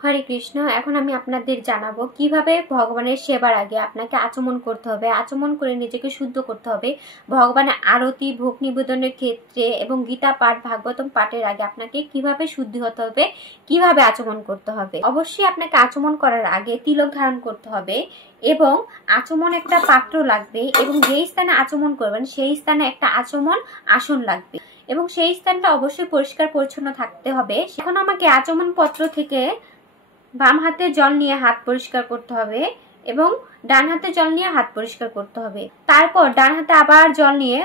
হরে কৃষ্ণ। এখন আমি আপনাদের জানাবো কিভাবে ভগবানের সেবার আগে আপনাকে আচমন করতে হবে, আচমন করে নিজেকে শুদ্ধ করতে হবে। ভগবানের আরতি ভোগ নিবেদনের ক্ষেত্রে এবং গীতা পাঠ ভাগবতম পাঠের আগে আপনাকে কিভাবে শুদ্ধি হতে হবে, কিভাবে আচমন করতে হবে। অবশ্যই আপনাকে আচমন করার আগে তিলক ধারণ করতে হবে এবং আচমন একটা পাত্র লাগবে এবং যেই স্থানে আচমন করবেন সেই স্থানে একটা আচমন আসন লাগবে এবং সেই স্থানটা অবশ্যই পরিষ্কার পরিচ্ছন্ন থাকতে হবে। এখন আমাকে আচমন পত্র থেকে বাম হাতে জল নিয়ে হাত পরিষ্কার করতে হবে এবং ডান হাতে জল নিয়ে হাত পরিষ্কার করতে হবে। তারপর ডান হাতে আবার জল নিয়ে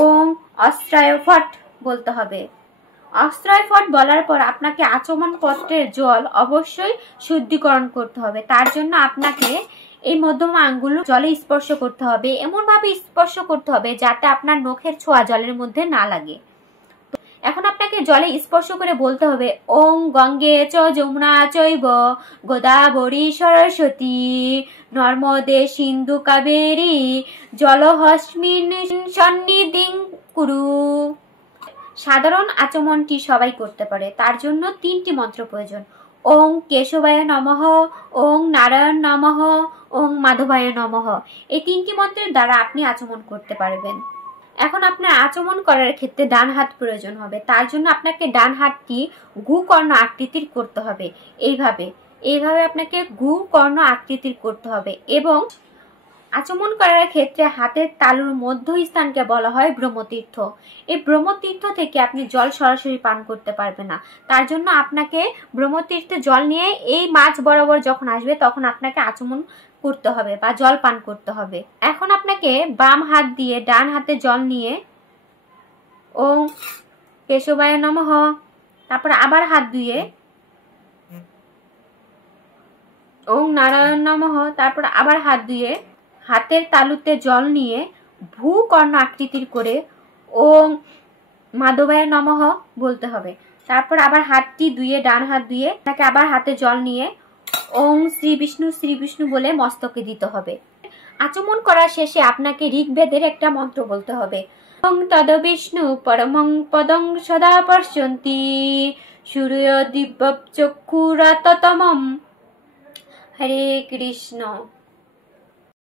ওম অস্ত্রায় ফট বলতে হবে। অস্ত্রায় ফট বলার পর আপনাকে আচমন পত্রের জল অবশ্যই শুদ্ধিকরণ করতে হবে। তার জন্য আপনাকে এই মধ্যম আঙ্গুল জলে স্পর্শ করতে হবে, এমন ভাবে স্পর্শ করতে হবে যাতে আপনার নখের ছোঁয়া জলের মধ্যে না লাগে। এখন আপনাকে জলে স্পর্শ করে বলতে হবে ওং গঙ্গে চ যমুনা চৈব গোদাবরী সরস্বতী নর্মদে সিন্ধু কাবেরী জলহস্মিন সন্নিধিং কুরু। সাধারণ আচমনটি সবাই করতে পারে, তার জন্য 3টি মন্ত্র প্রয়োজন। ওং কেশবায় নমঃ, ওং নারায়ণ নমঃ, ওং মাধবায় নমঃ। এই 3টি মন্ত্রের দ্বারা আপনি আচমন করতে পারবেন। এখন আপনার আচমন করার ক্ষেত্রে ডান হাত প্রয়োজন হবে, তার জন্য আপনাকে ডান হাতটি গু কর্ণ আকৃতির করতে হবে। এইভাবে আপনাকে গু কর্ণ আকৃতির করতে হবে এবং আচমন করার ক্ষেত্রে হাতের তালুর মধ্য স্থানকে বলা হয় ব্রহ্মতীর্থ। এই ব্রহ্মতীর্থ থেকে আপনি জল সরাসরি পান করতে পারবেন না, তার জন্য আপনাকে ব্রহ্মতীর্থে জল নিয়ে এই মাঝ বরাবর যখন আসবে তখন আপনাকে আচমন করতে হবে বা জল পান করতে হবে। এখন আপনাকে বাম হাত দিয়ে ডান হাতে জল নিয়ে ওং কেশবায় নমঃ, তারপর আবার হাত ধুয়ে ওং নারায়ণ নমঃ, তারপর আবার হাত ধুয়ে হাতের তালুতে জল নিয়ে ভূ কর্ণ আকৃতির করে ওং মাধবায় নমঃ বলতে হবে। তারপর আবার হাতটি ধুয়ে ডান হাত ধুয়ে তাকে আবার হাতে জল নিয়ে ওং শ্রী বিষ্ণু বলে মস্তকে দিতে হবে। আচমন করার শেষে আপনাকে ঋগ্বেদের একটা মন্ত্র বলতে হবে। ওং তদ বিষ্ণু পরমং পদং সদা পশ্যন্তি সূর্য দিব্য চক্ষুরাততমম। হরে কৃষ্ণ।